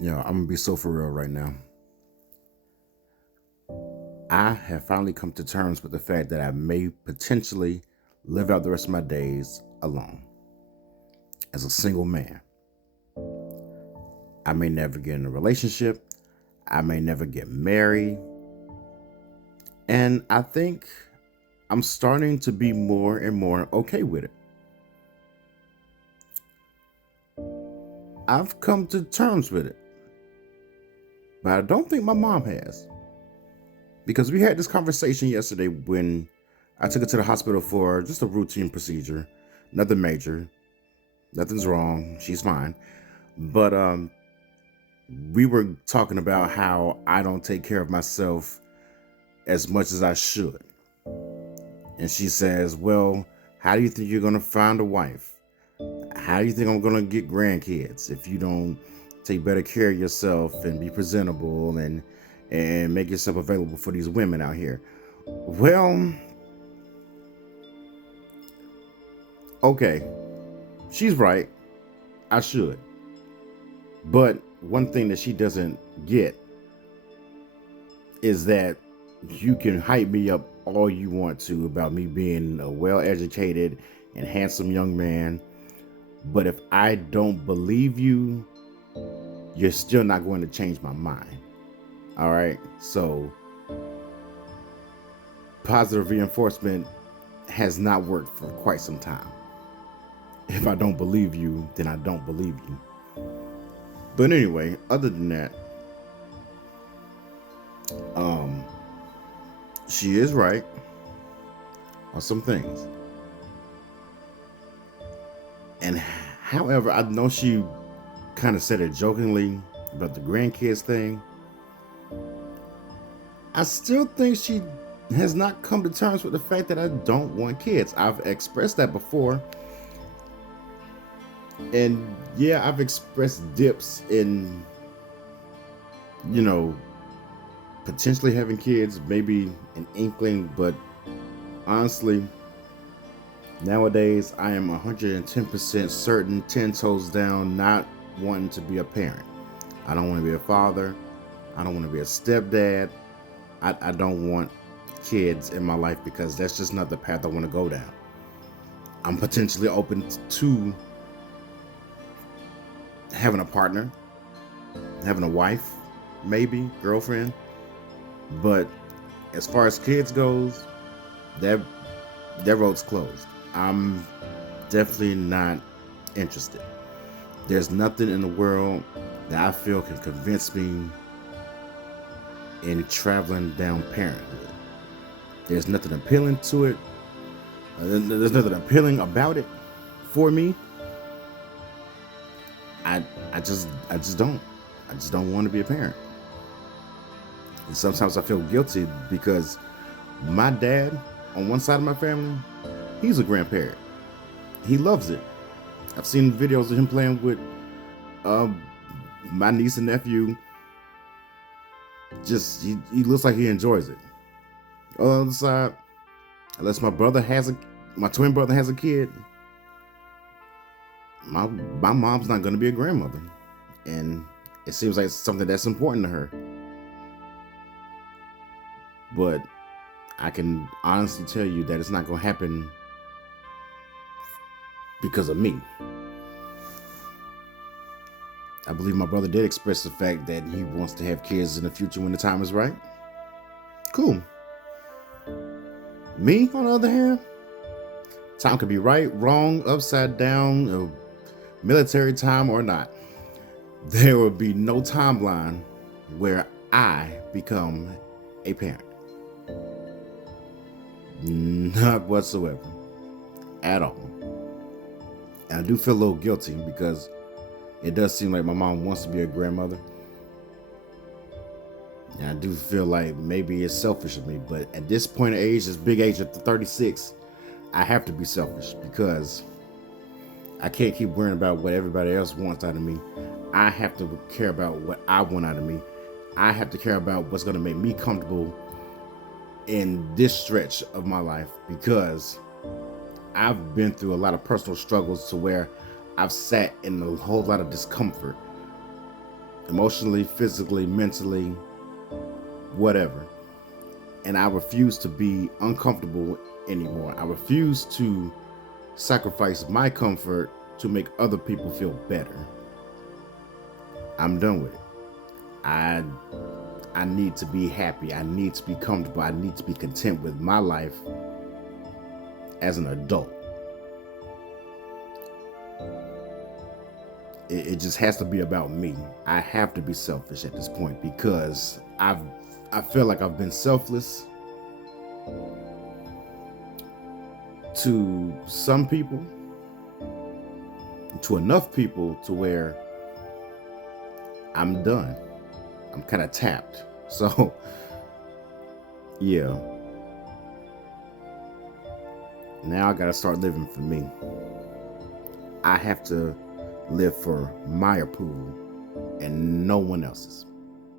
I'm gonna be so for real right now. I have finally come to terms with the fact that I may potentially live out the rest of my days alone as a single man. I may never get in a relationship. I may never get married. And I think I'm starting to be more and more okay with it. I've come to terms with it, but I don't think my mom has. Because we had this conversation yesterday when I took her to the hospital for just a routine procedure, nothing major, nothing's wrong, she's fine. But we were talking about how I don't take care of myself as much as I should. And she says, "Well, how do you think you're going to find a wife? How do you think I'm going to get grandkids if you don't take better care of yourself and be presentable and make yourself available for these women out here?" Well, okay, she's right. I should. But one thing that she doesn't get is that you can hype me up all you want to about me being a well educated and handsome young man. But if I don't believe you, you're still not going to change my mind. All right. So positive reinforcement has not worked for quite some time. If I don't believe you, then I don't believe you. But anyway, other than that, um, she is right on some things. And however, I know she kind of said it jokingly about the grandkids thing. I still think she has not come to terms with the fact that I don't want kids. I've expressed that before. And yeah, I've expressed dips in, you know, potentially having kids, maybe an inkling, but honestly, nowadays I am 110% certain, 10 toes down, not wanting to be a parent. I don't want to be a father. I don't want to be a stepdad. I don't want kids in my life because that's just not the path I want to go down. I'm potentially open to having a partner, having a wife, maybe girlfriend, but as far as kids goes, that that road's closed. I'm definitely not interested. There's nothing in the world that I feel can convince me in traveling down parenthood. There's nothing appealing to it. There's nothing appealing about it for me. I I just don't. I just don't want to be a parent. And sometimes I feel guilty because my dad on one side of my family, he's a grandparent. He loves it. I've seen videos of him playing with uh, my niece and nephew. Just he looks like he enjoys it. On the other side, unless my twin brother has a kid, my mom's not gonna be a grandmother, and it seems like something that's important to her. But I can honestly tell you that it's not gonna happen because of me. I believe my brother did express the fact that he wants to have kids in the future when the time is right. Cool. Me, on the other hand, time could be right, wrong, upside down, military time or not. There will be no timeline where I become a parent. Not whatsoever. At all. And I do feel a little guilty because it does seem like my mom wants to be a grandmother. And I do feel like maybe it's selfish of me, but at this point of age, this big age of 36, I have to be selfish because I can't keep worrying about what everybody else wants out of me. I have to care about what I want out of me. I have to care about what's going to make me comfortable in this stretch of my life because I've been through a lot of personal struggles to where I've sat in a whole lot of discomfort emotionally, physically, mentally, whatever. And I refuse to be uncomfortable anymore. I refuse to sacrifice my comfort to make other people feel better. I'm done with it. I I need to be happy. I need to be comfortable. I need to be content with my life as an adult. It just has to be about me. I have to be selfish at this point because I feel like I've been selfless to some people, to enough people to where I'm done. I'm kind of tapped. So, yeah. Now I got to start living for me. I have to live for my approval and no one else's.